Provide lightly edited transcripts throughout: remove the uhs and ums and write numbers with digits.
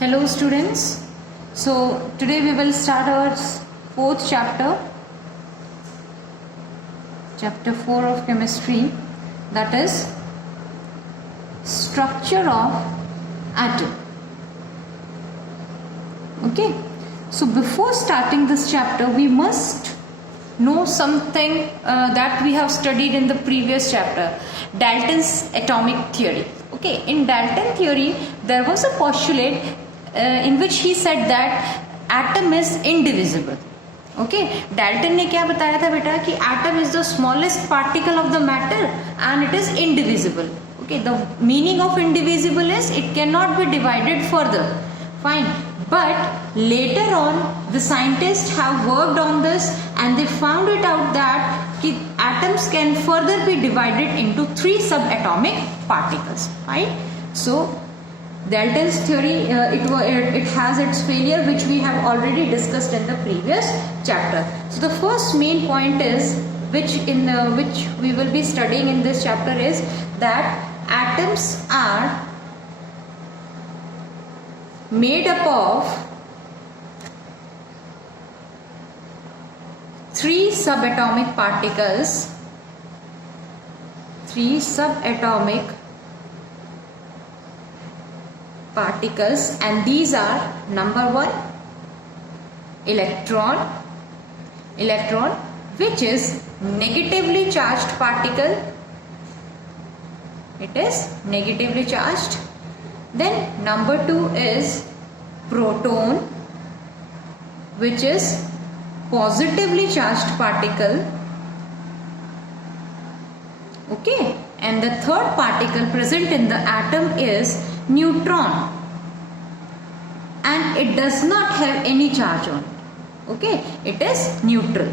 Hello students. So today we will start our fourth chapter 4 of chemistry, that is structure of atom. Okay, so before starting this chapter we must know something that we have studied in the previous chapter, Dalton's atomic theory. Okay, in Dalton theory there was a postulate in which he said that atom is indivisible. Okay, Dalton ने क्या बताया था बेटा कि atom is the smallest particle of the matter and it is indivisible. Okay, the meaning of indivisible is it cannot be divided further. Fine, but later on the scientists have worked on this and they found it out that atoms can further be divided into 3 subatomic particles. Right, so Dalton's theory it has its failure, which we have already discussed in the previous chapter. So the first main point is which we will be studying in this chapter is that atoms are made up of 3 subatomic particles, 3 subatomic particles, and these are number 1 electron, which is negatively charged particle. It is negatively charged. Then number 2 is proton, which is positively charged particle. Okay, and the third particle present in the atom is neutron, and it does not have any charge on it. Okay, it is neutral.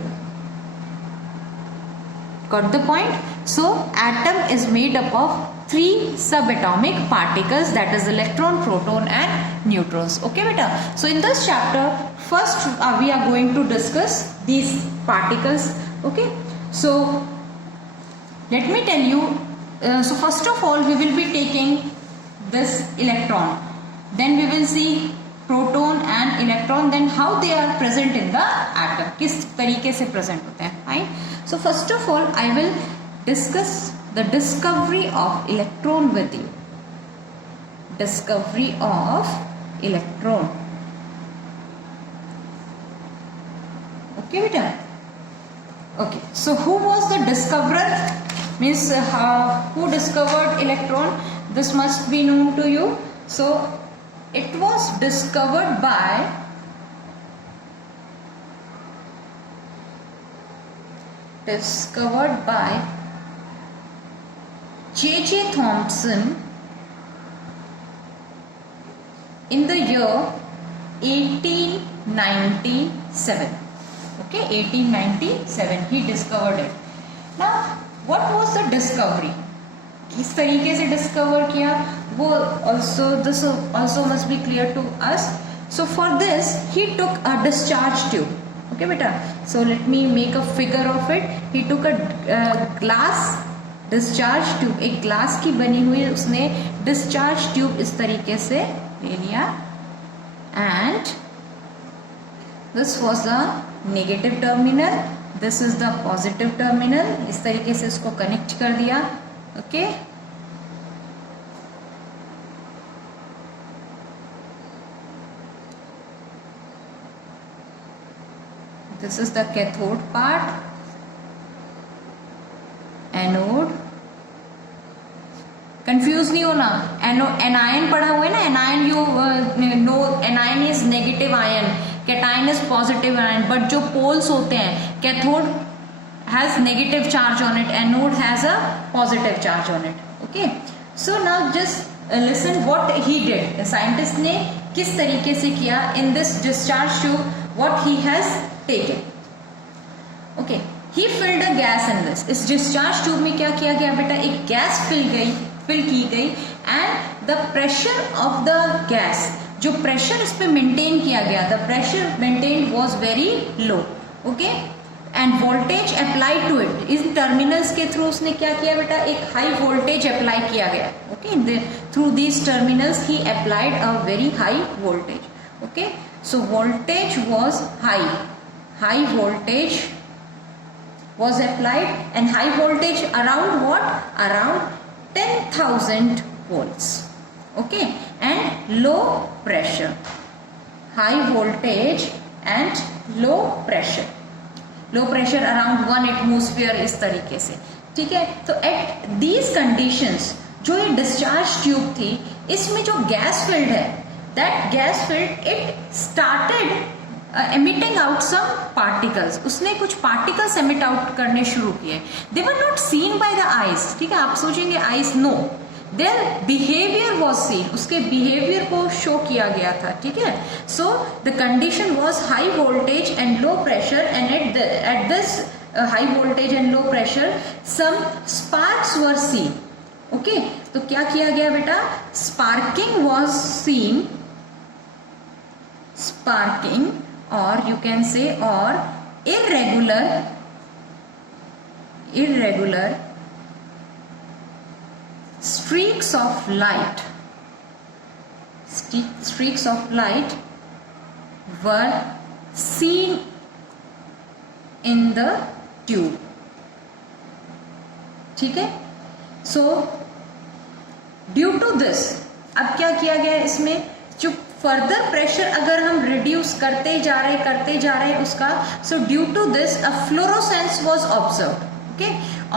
Got the point? So atom is made up of 3 subatomic particles, that is electron, proton and neutrons. Okay beta, so in this chapter first we are going to discuss these particles. Okay, so let me tell you, so first of all we will be taking this electron, then we will see proton and electron, then how they are present in the atom, किस तरीके से present होते हैं. Fine. So first of all I will discuss the discovery of electron with you. Discovery of electron. Okay beta. Okay, so who was the discoverer? Means who discovered electron? This must be known to you. So it was discovered by J.J. Thomson in the year 1897. Okay, 1897 he discovered it. Now what was the discovery? किस तरीके से discover किया वो this also must be clear to us. So for this he took a discharge tube. Okay beta, so let me make a figure of it. He took a glass discharge tube, एक glass की बनी हुई उसने discharge tube इस तरीके से ले लिया, and this was the negative terminal, this is the positive terminal. इस तरीके से इसको कनेक्ट कर दिया. Okay, this is the cathode part, anode. Confuse नहीं होना, एनायन पढ़ा हुआ है ना, anion you know anion is negative ion, cation is positive ion, but जो पोल्स होते हैं cathode has negative charge on it, anode has a positive charge on it. Okay, so now just listen what he did. The scientist ने किस तरीके से किया in this discharge tube, what he has taken. Okay, he filled a gas in this. इस discharge tube में क्या किया गया बेटा, एक गैस फिल की गई and the pressure of the gas, जो प्रेशर इस पे मेंटेन किया गया, the pressure maintained was very low. Okay, and voltage apply to it, इन टर्मिनल्स के थ्रू उसने क्या किया बेटा, एक हाई वोल्टेज अप्लाई किया गया. Okay, through these terminals he applied a very high voltage. Okay, so voltage was high voltage was applied, and high voltage around what, around 10,000 volts. Okay, and low pressure, high voltage and low pressure around 1 atmosphere इस तरीके से. ठीक है, तो at these conditions जो ये discharge tube थी, इसमें जो गैस फील्ड है, that gas field it started emitting out some particles. उसने कुछ particles emit out करने शुरू किए. They were not seen by the eyes. ठीक है, आप सोचेंगे eyes, no, their behavior was seen. उसके behavior को show किया गया था. ठीक है, so the condition was high voltage and low pressure, and at this high voltage and low pressure some sparks were seen. Okay, तो क्या किया गया बेटा, sparking was seen, sparking, or you can say, or irregular streaks of light were seen in the tube. ठीक है, so due to this अब क्या किया गया इसमें, जो फर्दर प्रेशर अगर हम रिड्यूस करते जा रहे उसका, so due to this a fluorescence was observed. Okay,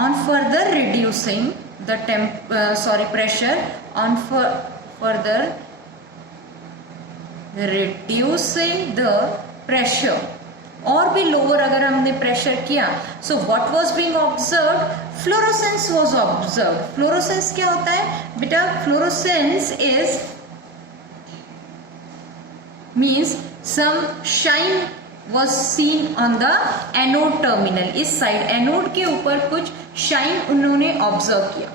on further reducing the pressure, on further reducing the pressure, और भी लोअर अगर हमने प्रेशर किया, so what was being observed, fluorescence was observed. Fluorescence क्या होता है बेटा, fluorescence is means some shine was seen on the anode terminal. इस साइड एनोड के ऊपर कुछ शाइन उन्होंने ऑब्जर्व किया.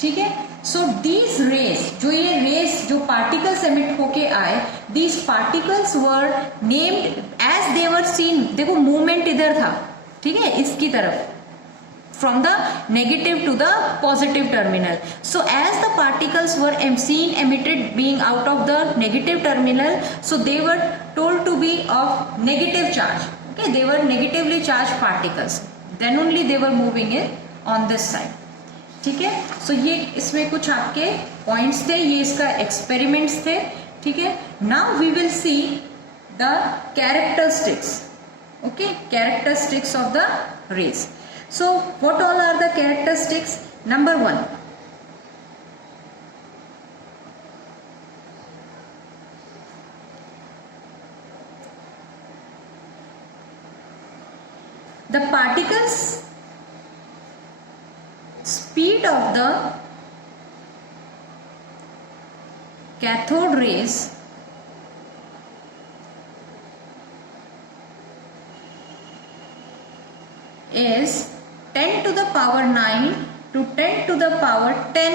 ठीक है, सो दीज रेज, जो ये रेज जो पार्टिकल्स एमिट होके आए, these particles were named as they were seen. देखो मूवमेंट इधर था, ठीक है, इसकी तरफ, from the negative to the positive terminal. So as the particles were seen emitted being out of the negative terminal, so they were told to be of negative charge. Okay, they were negatively charged particles. Then only they were moving it on this side. ठीक है, so ये इसमें कुछ आपके points थे, ये इसका experiments थे. ठीक है, now we will see the characteristics. Okay, characteristics of the rays. So what all are the characteristics? Number 1, the particles speed of the cathode rays is 10 to the power 9 to 10 to the power 10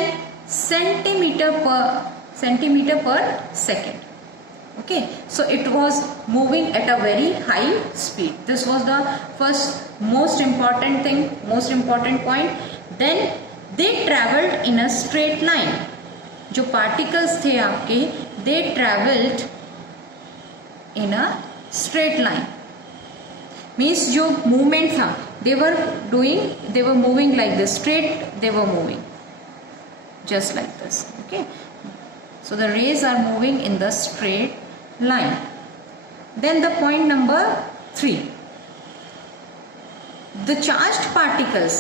centimeter per second. Okay, so it was moving at a very high speed. This was the first most important thing, most important point. Then they traveled in a straight line. जो particles थे आपके, they traveled in a straight line. Means जो movement था, they were moving like this, straight they were moving just like this. Okay, so the rays are moving in the straight line. Then the point number 3, the charged particles,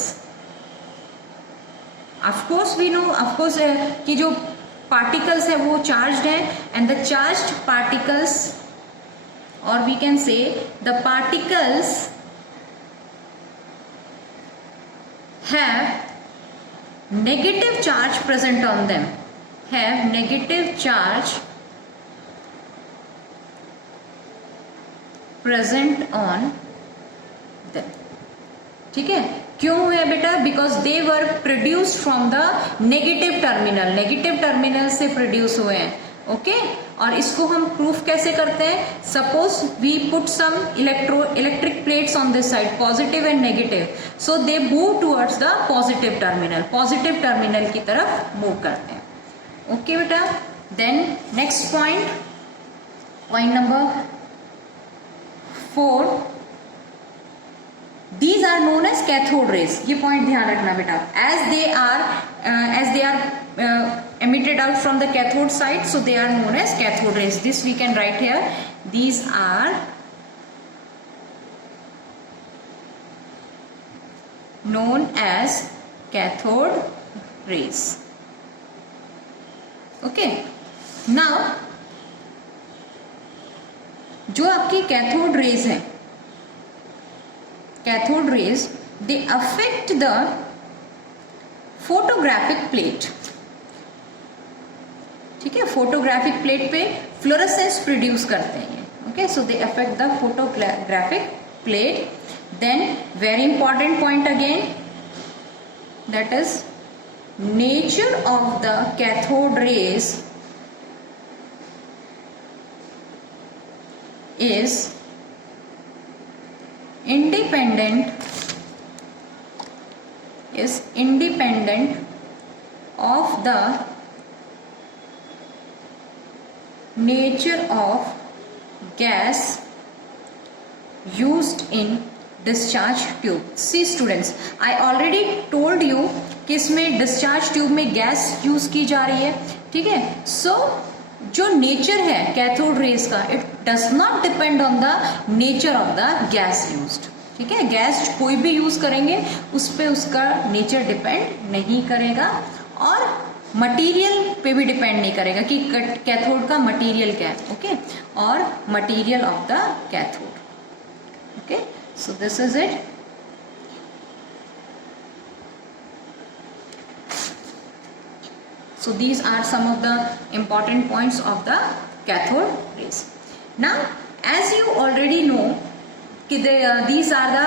of course we know, of course कि जो particles है वो charged है, and the charged particles, or we can say the particles have negative charge present on them, have negative charge present on them. ठीक है, क्यों है बेटा, because they were produced from the negative terminal, negative terminal से produce हुए हैं. Okay और इसको हम प्रूफ कैसे करते हैं? Suppose we put some electric plates on this side, positive and negative, so they move towards the positive terminal की तरफ मूव करते हैं. ओके बेटा, then next point number 4, these are known as cathode rays. ये पॉइंट ध्यान रखना बेटा. as they are emitted out from the cathode side, so they are known as cathode rays. This we can write here. These are known as cathode rays. Okay, now जो आपकी cathode rays है, cathode rays they affect the photographic plate. ठीक है, photographic plate पे fluorescence produce करते हैं. Okay, so they affect the photographic plate. Then very important point again, that is nature of the cathode rays is independent of the nature of gas used in discharge tube. See students, I already told you कि इसमें discharge tube में gas use की जा रही है. ठीक है, सो जो नेचर है कैथोड रेज का, it does not depend on the nature of the gas used. ठीक है, गैस कोई भी यूज करेंगे उस पे उसका नेचर डिपेंड नहीं करेगा और मटेरियल पे भी डिपेंड नहीं करेगा कि कैथोड का मटेरियल क्या है. ओके, और material of the cathode. Okay, so this is it. So these are some of the important points of the cathode rays. Now, as you already know, these are the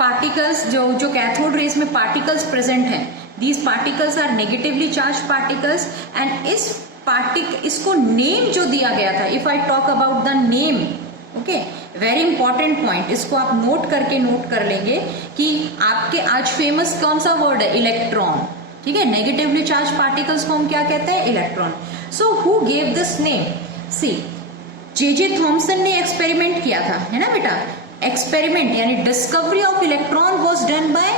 particles जो cathode rays में particles present हैं. These particles are negatively charged particles and इसको name जो दिया गया था, if I talk about the name, okay, very important point, इसको आप नोट कर लेंगे कि आपके आज फेमस कौन सा वर्ड है? इलेक्ट्रॉन. ठीक है, नेगेटिवली चार्ज पार्टिकल्स को हम क्या कहते हैं? Electron. So who gave this name? See, J Thomson ने एक्सपेरिमेंट किया था, है ना बेटा. एक्सपेरिमेंट यानी discovery of electron was done by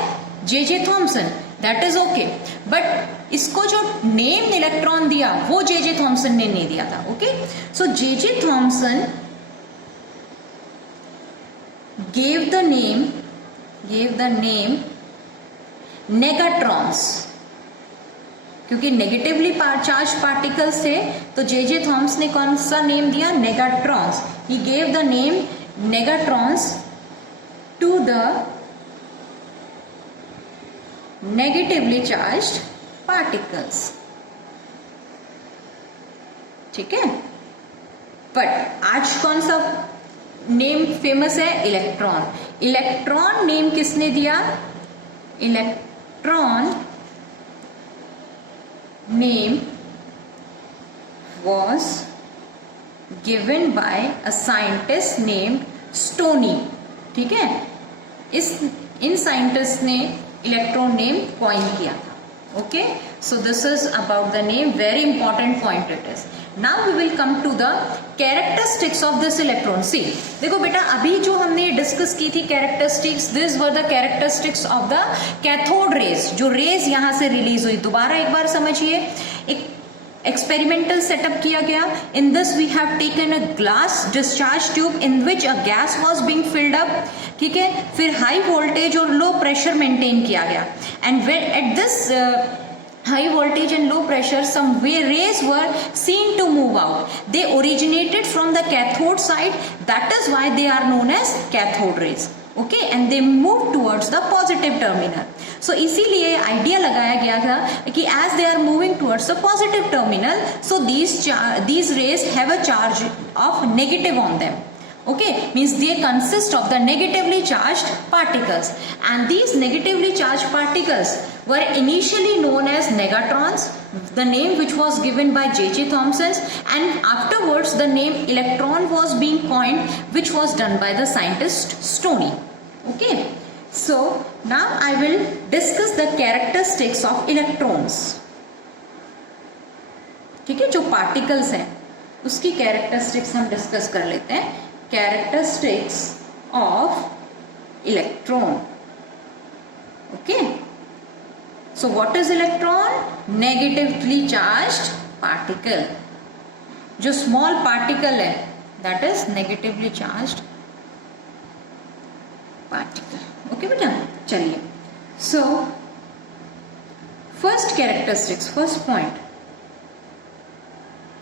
J Thomson, that is okay. But इसको जो नेम इलेक्ट्रॉन दिया वो जे थॉमसन ने नहीं दिया था. Okay, so J Thomson gave the name नेगाट्रॉन्स. क्योंकि नेगेटिवली चार्ज पार्टिकल्स थे तो जे थॉमस ने कौन सा नेम दिया? Negatrons. He gave the name negatrons to the negatively charged particles. ठीक है, बट आज कौन सा नेम फेमस है? इलेक्ट्रॉन. इलेक्ट्रॉन नेम किसने दिया? Electron name was given by a scientist named Stoney. ठीक है, इन साइंटिस्ट ने इलेक्ट्रॉन नेम कॉइन किया था. Okay, so this is about the name. Very important point it is. Now we will come to the characteristics of this electron. See, देखो बेटा, अभी जो हमने डिस्कस की थी characteristics, this were the characteristics of the cathode rays. जो rays यहां से रिलीज हुई, दोबारा एक बार समझिए. एक एक्सपेरिमेंटल सेटअप किया गया. In this we have taken a glass discharge tube in which a gas was being filled up. ठीक है, फिर हाई वोल्टेज और लो प्रेशर मेंटेन किया गया. And at this high voltage and low pressure, some rays were seen to move out. They originated from the cathode side, that is why they are known as cathode rays. Okay, and they move towards the positive terminal. So इसीलिए idea लगाया गया था कि as they are moving towards the positive terminal, so these rays have a charge of negative on them. Okay, means they consist of the negatively charged particles, and these negatively charged particles were initially known as negatrons. the name which was given by J.J. Thomson, and afterwards the name electron was being coined, which was done by the scientist Stoney. Okay, so now I will discuss the characteristics of electrons. ठीक है, जो particles हैं उसकी characteristics हम discuss कर लेते हैं. Characteristics of electron. Okay, so what is electron? Negatively charged particle. जो small particle है that is negatively charged particle. Okay बेटा, चलिए. So first characteristics, first point,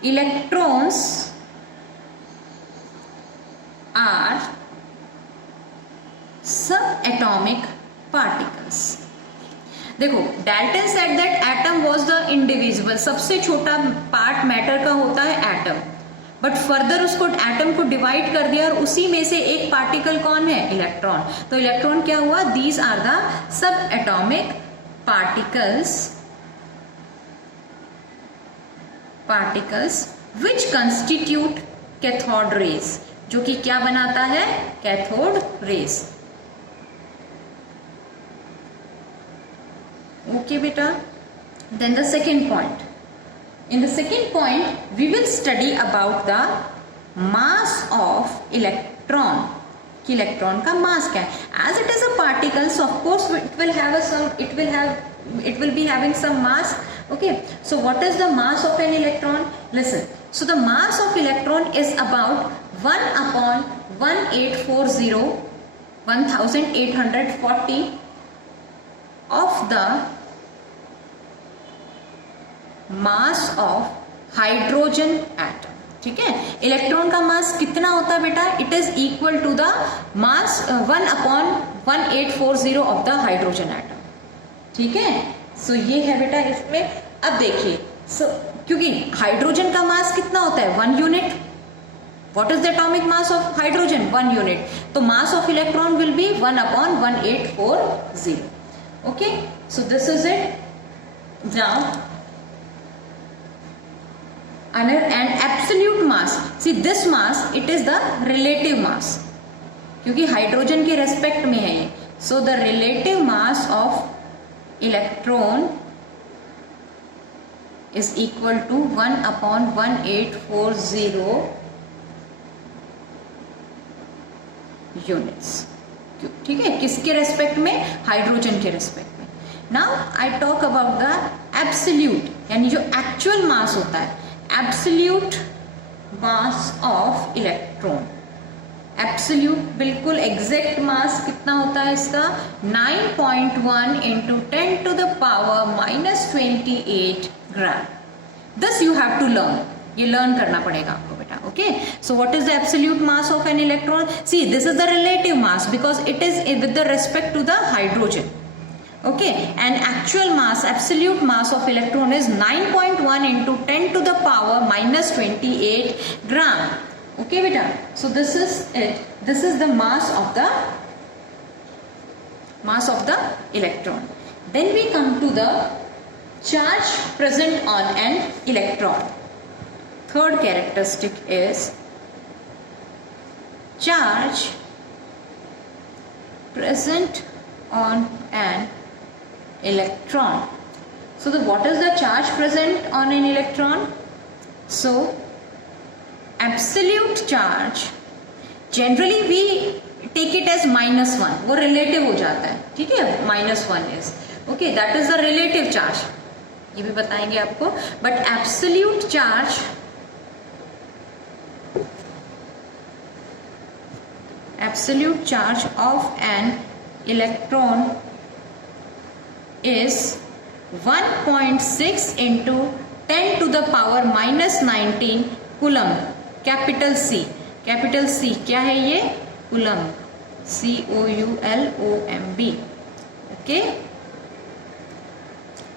electrons are subatomic particles. देखो, Dalton said that atom was the indivisible, सबसे छोटा part matter का होता है एटम, बट फर्दर उसको एटम को डिवाइड कर दिया और उसी में से एक पार्टिकल कौन है? इलेक्ट्रॉन. तो इलेक्ट्रॉन क्या हुआ? These are the subatomic particles which constitute cathode rays, जो कि क्या बनाता है? Cathode rays. Okay beta, then the second point. In the second point we will study about the mass of electron. कि electron का मास क्या है? As it is a particle, so of course it will be having some mass. Okay, so what is the mass of an electron? Listen, so the mass of electron is about 1 upon 1840 of the mass of hydrogen atom. ठीक है, electron का mass कितना होता है बेटा? It is equal to the mass 1 upon 1840 of the hydrogen atom. ठीक है, सो ये है बेटा इसमें. अब देखिए, क्योंकि हाइड्रोजन का मास कितना होता है? 1 unit. What is the atomic mass of hydrogen? 1 unit. तो mass of electron will be 1 upon 1840. Okay, so this is it. Now and absolute mass, see this mass, it is the relative mass, क्योंकि hydrogen के respect में है ये. so the relative mass of electron is equal to 1 upon 1840 units. ठीक है, किसके respect में? Hydrogen के रेस्पेक्ट में. Now I talk about the absolute, यानी जो एक्चुअल मास होता है. Absolute mass of electron, absolute बिल्कुल एग्जैक्ट मास कितना होता है इसका? 9.1 into 10 to the power -28 gram. This you have to learn, ये लर्न करना पड़ेगा आपको बेटा. Okay, so what is the absolute mass of an electron? See this is the relative mass because it is with the respect to the hydrogen. Okay, and actual mass, absolute mass of electron is 9.1 into 10 to the power -28 gram. Okay beta, so this is it. This is the mass of the electron. Then we come to the charge present on an electron. Third characteristic is charge present on an electron. So what is the charge present on an electron? So absolute charge, generally we take it as -1, वो relative हो जाता है. ठीक है, -1 is okay, that is the relative charge, ये भी बताएंगे आपको. but absolute charge of an electron is 1.6 into 10 to the power -19 coulomb. Capital C क्या है ये? Coulomb. COULOMB. Okay,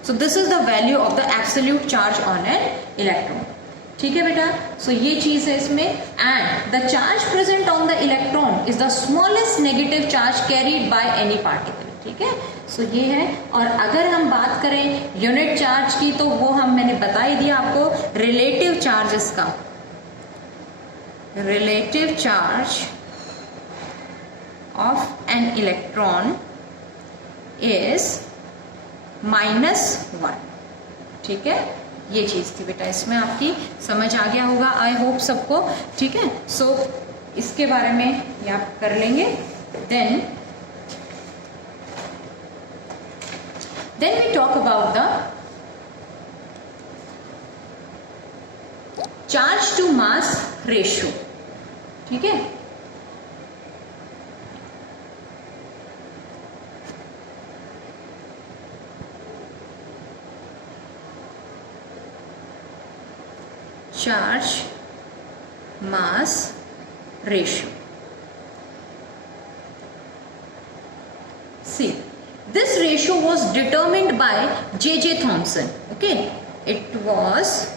so this is the value of the absolute charge on an electron. ठीक है बेटा, सो ये चीज है इसमें. And the charge present on the electron is the smallest negative charge carried by any particle. ठीक है, सो ये है। और अगर हम बात करें यूनिट चार्ज की तो वो मैंने बता ही दिया आपको, रिलेटिव चार्ज का, relative charge of an electron is -1। ठीक है, ये चीज थी बेटा, इसमें आपकी समझ आ गया होगा आई होप सबको। ठीक है, सो इसके बारे में ये आप कर लेंगे। Then we talk about the charge to mass ratio। ठीक है, charge mass ratio। See, this ratio was determined by J.J. Thomson। Okay, it was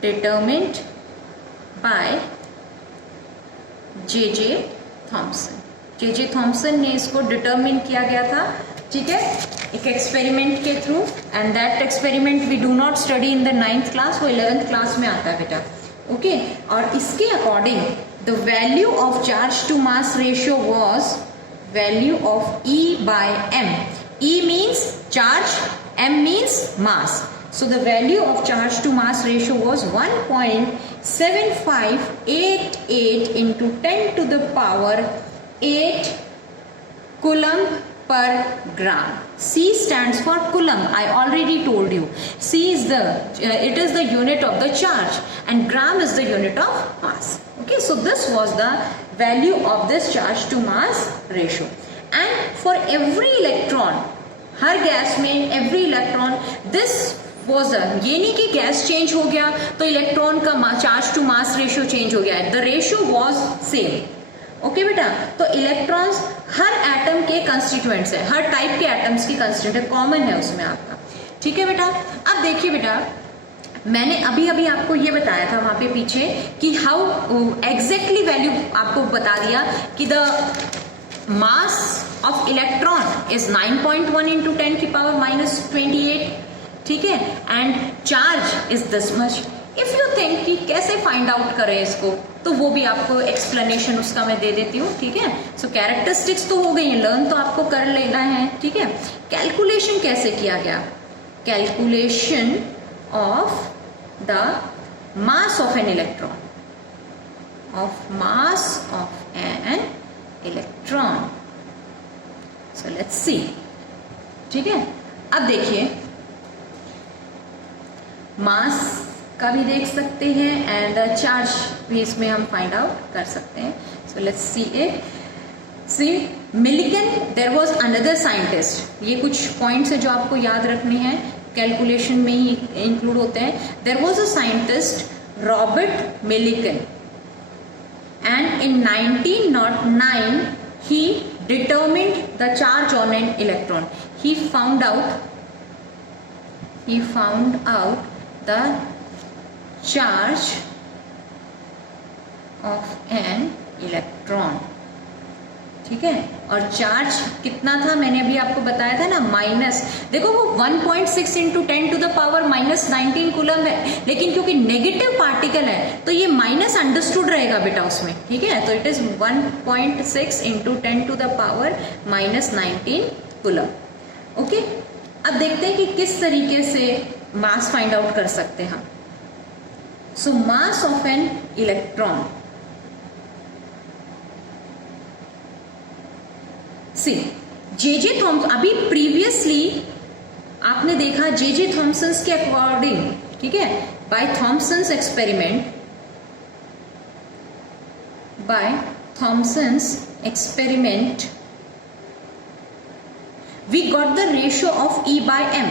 determined by J.J. Thomson। J.J. Thomson ने इसको डिटरमिन किया गया था। ठीक है, एक एक्सपेरिमेंट के through, and that experiment we do not study in the 9th class, वो 11th क्लास में आता है बेटा। ओके, और इसके according the value of charge to mass ratio was value of E by M। E means charge, M means mass, so the value of charge to mass ratio was 1.7588 into 10 to the power 8 coulomb per gram। C stands for coulomb, I already told you। C is the it is the unit of the charge and gram is the unit of mass। Okay, so this was the value of this charge to mass ratio, and for every electron, her gas में every electron, this was the, ये नहीं कि gas change हो गया तो electron का charge to mass ratio change हो गया है, the ratio was same. Okay बेटा, तो इलेक्ट्रॉन्स हर एटम के कंस्टिट्यूएंट्स है, हर टाइप के एटम्स की कंस्टिट्यूएंट है, कॉमन है उसमें आपका। ठीक है बेटा, अब देखिए बेटा, मैंने अभी अभी आपको ये बताया था वहां पे पीछे कि हाउ एग्जैक्टली वैल्यू आपको बता दिया कि the mass of electron is 9.1 into 10 की पावर -28। ठीक है, and charge is this much. If you think कि कैसे फाइंड आउट करें इसको, तो वो भी आपको एक्सप्लेनेशन उसका मैं दे देती हूँ। ठीक है, सो कैरेक्टरिस्टिक्स तो हो गई है, लर्न तो आपको कर लेना है। ठीक है, कैलकुलेशन कैसे किया गया, calculation of the mass of an electron, of mass of an electron. So let's सी। ठीक है, अब देखिए मास का भी देख सकते हैं एंड चार्ज भी इसमें हम फाइंड आउट कर सकते हैं। So let's see it. See Millikan, there was another scientist, ये कुछ पॉइंट्स है जो आपको याद रखने हैं, कैलकुलेशन में ही इंक्लूड होते हैं। There was a scientist Robert Millikan and in 1909 he determined the charge on an electron। he found out the charge of an electron। ठीक है, और चार्ज कितना था मैंने अभी आपको बताया था ना, माइनस, देखो वो 1.6 into 10 to the power -19 coulomb है, लेकिन क्योंकि नेगेटिव पार्टिकल है तो ये माइनस अंडरस्टूड रहेगा बेटा उसमें। ठीक है, तो it is 1.6 into 10 to the power -19 coulomb. Okay, अब देखते हैं कि किस तरीके से मास फाइंड आउट कर सकते हैं हम। So mass of an electron, see J.J. Thomson, अभी प्रीवियसली आपने देखा J.J. थॉम्सन्स के अकॉर्डिंग, ठीक है, by Thomson's experiment, by Thomson's experiment we got the ratio of E by M,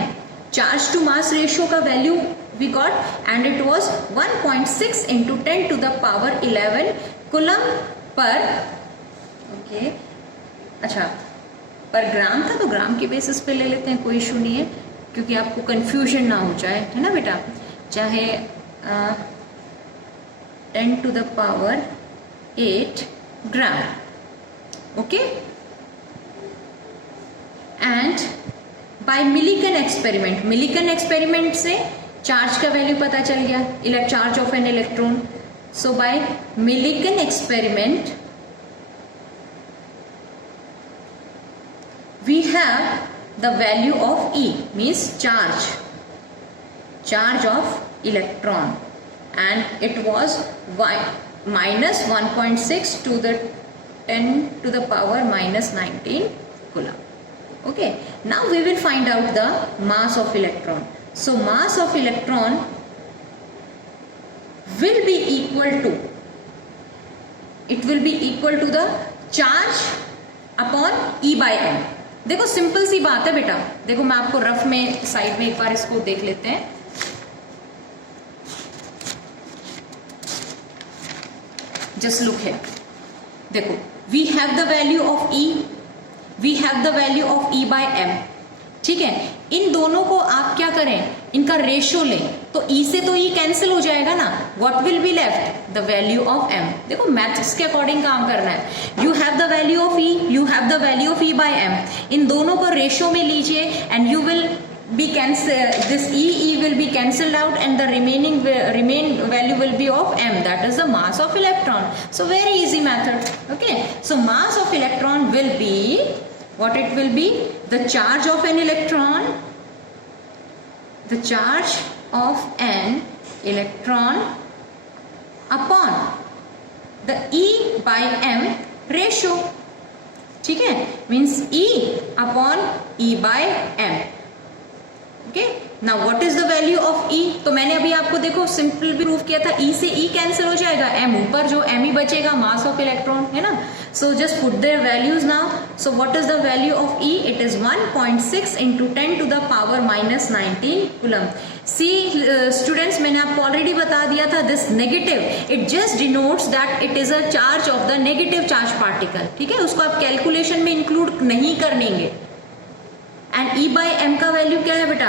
charge to mass ratio का value we got and it was 1.6 into 10 to the power 11 coulomb per, okay, अच्छा per ग्राम था तो ग्राम के basis पे ले लेते हैं, कोई इशू नहीं है, क्योंकि आपको कंफ्यूजन ना हो जाए, है ना बेटा। चाहे 10 to the power 8 gram, okay. And by Millikan experiment, Millikan experiment से चार्ज का वैल्यू पता चल गया, charge of an electron. So by Millikan experiment we have the value of E, means charge of electron, and it was minus 1.6 to the 10 to the power minus 19 coulomb. Okay, now we will find out the mass of electron. So mass of electron will be equal to, it will be equal to the charge upon E by m. देखो simple सी बात है बेटा, देखो मैं आपको rough में side में एक बार इसको देख लेते हैं। जस्ट लुक है, देखो we have the value of E, we have the value of E by m, ठीक है। इन दोनों को आप क्या करें, इनका रेशियो लें, तो E से तो E कैंसिल हो जाएगा ना, what will be left, the value of m। देखो मैथ्स के अकॉर्डिंग काम करना है। You have the value of E, you have the value of E by m, इन दोनों को रेशियो में लीजिए and you will be cancel, this E will be cancelled out and the remain value will be of m, that is the mass of electron. So very easy method. Okay, so mass of electron will be, what it will be, the charge of an electron, the charge of an electron upon the E by m ratio, ठीक है, means E upon E by m. Okay, now what is the value of E, तो मैंने अभी आपको देखो simple भी proof किया था, E से E कैंसिल हो जाएगा, m ऊपर जो m ही बचेगा, मास ऑफ इलेक्ट्रॉन है ना। So just put their values now. So what is the value of E, it is 1.6 into 10 to the power minus 19 coulomb. See students, मैंने आपको ऑलरेडी बता दिया था, this negative it just denotes that it is a charge of the negative charge particle, ठीक है, उसको आप calculation में इंक्लूड नहीं करेंगे। एंड E बाई m का वैल्यू क्या है बेटा,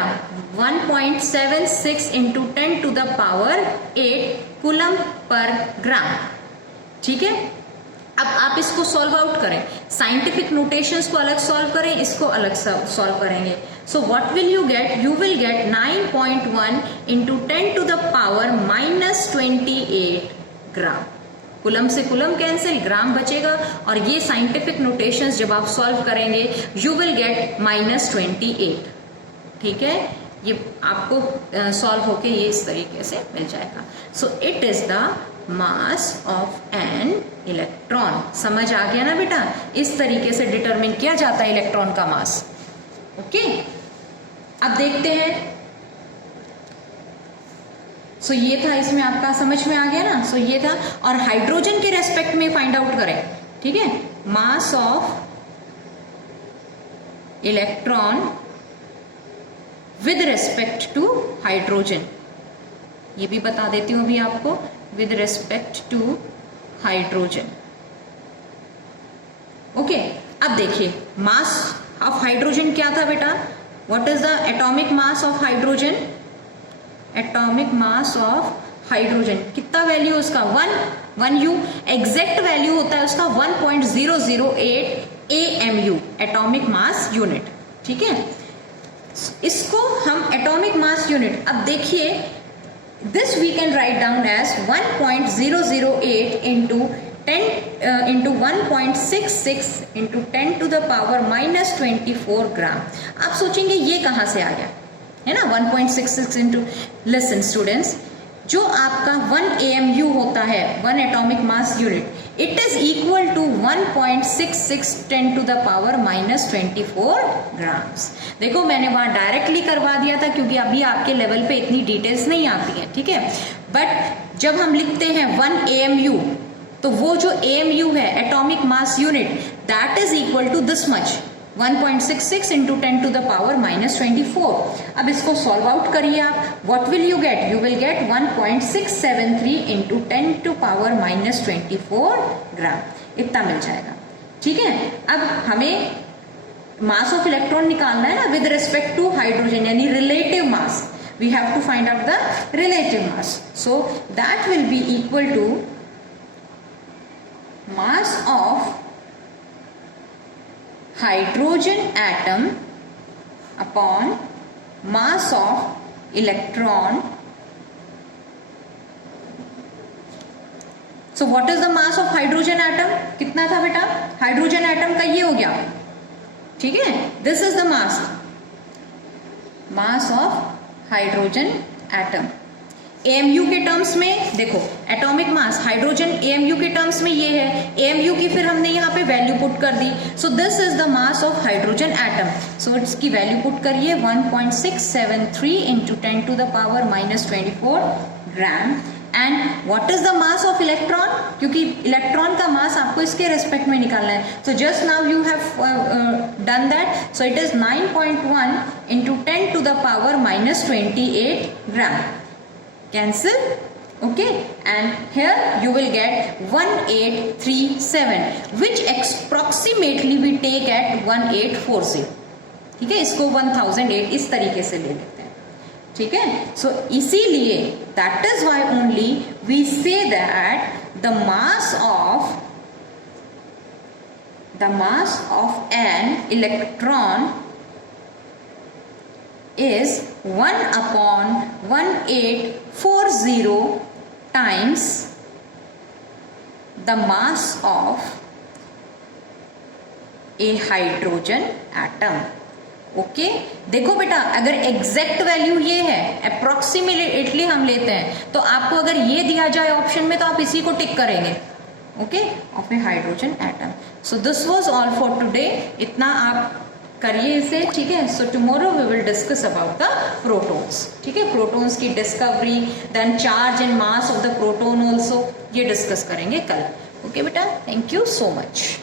1.76 into 10 to the power 8 coulomb per gram, ठीक है। अब आप इसको सॉल्व आउट करें, साइंटिफिक नोटेशंस को अलग सॉल्व करें, इसको अलग सॉल्व करेंगे। So what will you get, you will get 9.1 into 10 to the power minus 28 gram. Coulomb से कुलम कैंसिल, ग्राम बचेगा, और ये साइंटिफिक नोटेशंस जब आप सॉल्व करेंगे यू विल गेट माइनस 28, ठीक है। ये आपको सॉल्व होके ये इस तरीके से मिल जाएगा। सो it is the mass of an electron. समझ आ गया ना बेटा, इस तरीके से डिटरमिन किया जाता है इलेक्ट्रॉन का मास। ओके, अब देखते हैं। सो ये था, इसमें आपका समझ में आ गया ना। सो ये था, और हाइड्रोजन के रेस्पेक्ट में फाइंड आउट करें, ठीक है, mass of electron with respect to hydrogen, ये भी बता देती हूं अभी आपको, with respect to hydrogen. Okay, अब देखिए मास ऑफ हाइड्रोजन क्या था बेटा, what is the atomic mass of hydrogen, atomic mass of hydrogen कितना वैल्यू उसका, 1 U, एग्जैक्ट वैल्यू होता है उसका 1.008 AMU, एटॉमिक मास यूनिट, ठीक है। इसको हम एटॉमिक मास यूनिट, अब देखिए this we can write down as 1.008 into 10 into 1.66 into 10 to the power minus 24 gram. आप सोचेंगे ये कहां से आ गया, है ना, 1.66 इंटू, लिसन स्टूडेंट्स, जो आपका 1 AMU होता है, 1 atomic mass unit, it is equal to 1.66 10 to the power minus 24 grams. देखो मैंने वहां डायरेक्टली करवा दिया था क्योंकि अभी आपके लेवल पे इतनी डिटेल्स नहीं आती है, ठीक है। बट जब हम लिखते हैं 1 AMU, तो वो जो AMU है, atomic mass unit, that is equal to this much, 1.66 into 10 to the power minus 24। अब इसको सॉल्व आउट करिए आप, what will you get, you will get 1.673 into 10 to power minus 24 gram, इतना मिल जाएगा, ठीक है। अब हमें मास ऑफ इलेक्ट्रॉन निकालना है ना विद रिस्पेक्ट टू हाइड्रोजन, यानी relative mass, we have to find out the relative mass. So that will be equal to mass of hydrogen atom upon mass of electron. So what is the mass of hydrogen atom? कितना था बेटा? Hydrogen atom का ये हो गया, ठीक है. This is the mass of hydrogen atom. AMU के टर्म्स में देखो, एटॉमिक मास हाइड्रोजन एएमयू के टर्म्स में ये है. एएमयू की फिर हमने यहाँ पे वैल्यू पुट कर दी. So this is the mass of hydrogen atom. So इसकी वैल्यू पुट करिए 1.673 into 10 to the power -24 gram. And what is the mass of electron? क्योंकि इलेक्ट्रॉन का मास आपको इसके रेस्पेक्ट में निकालना है. So just now you have done that. So it is 9.1 into 10 to the power -28 gram. Cancel, okay, and here you will get 1837, which approximately we take at 1840. ठीक है, इसको 1008 इस तरीके से ले लेते हैं. ठीक है. सो इसीलिए that is why only we say that the mass of an electron is 1/1840 times the mass of a hydrogen atom. Okay देखो बेटा, अगर एग्जैक्ट वैल्यू ये है, अप्रोक्सीमेटली हम लेते हैं, तो आपको अगर ये दिया जाए ऑप्शन में तो आप इसी को टिक करेंगे. Okay, of a hydrogen atom. So this was all for today. इतना आप करिए इसे, ठीक है. So tomorrow we will discuss about the protons. ठीक है, प्रोटॉन्स की discovery, then charge and mass of the proton also, ये डिस्कस करेंगे कल. ओके बेटा, थैंक यू सो मच.